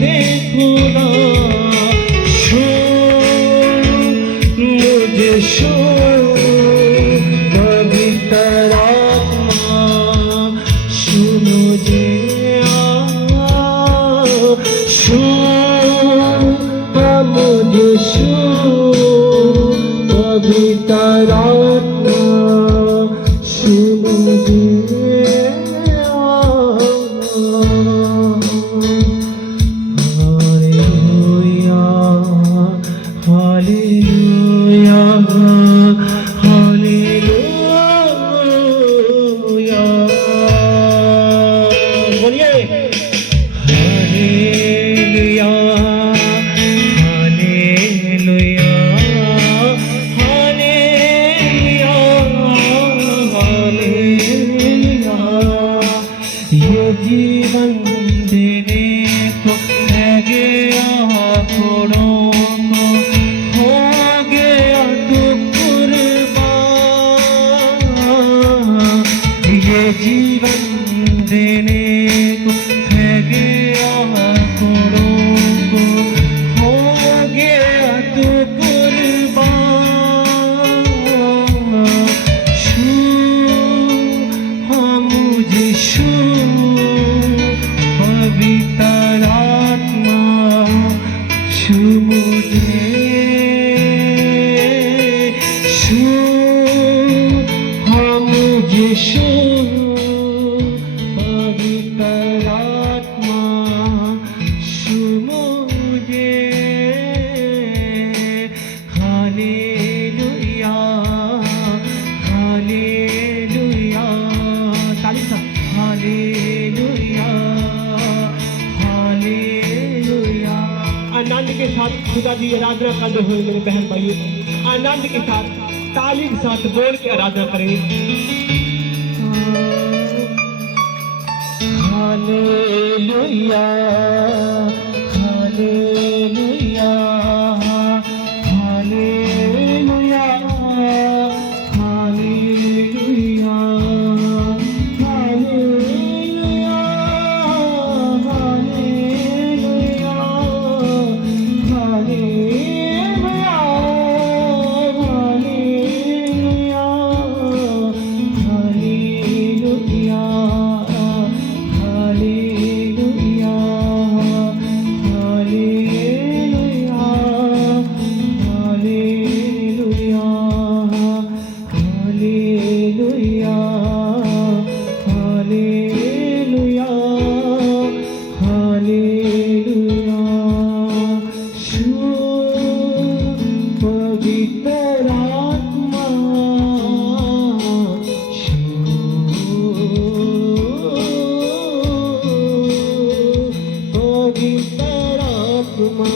देखो ना मुझे पवित्रात्मा सुनो जे मुझे पवित्रात्मा सुनो जे जीवन देने को है गया थोड़ों को हो गया तो कुर्बान ये जीवन देने को है गया थोड़ों को हो गया तो कुर्बान शू हाँ मुझे शू पवित्रात्मा शू मुझे शू हाँ मुझे शू पवित्रात्मा शू मुझे हालेलुया हालेलुया ताली सा हालेलुया आनंद के साथ खुदा की आराधना करते हुए मेरे बहन भाइयों आनंद के साथ ताली के साथ बोल के आराधना करेंगे। Hallelujah hallelujah hallelujah hallelujah पवित्रात्मा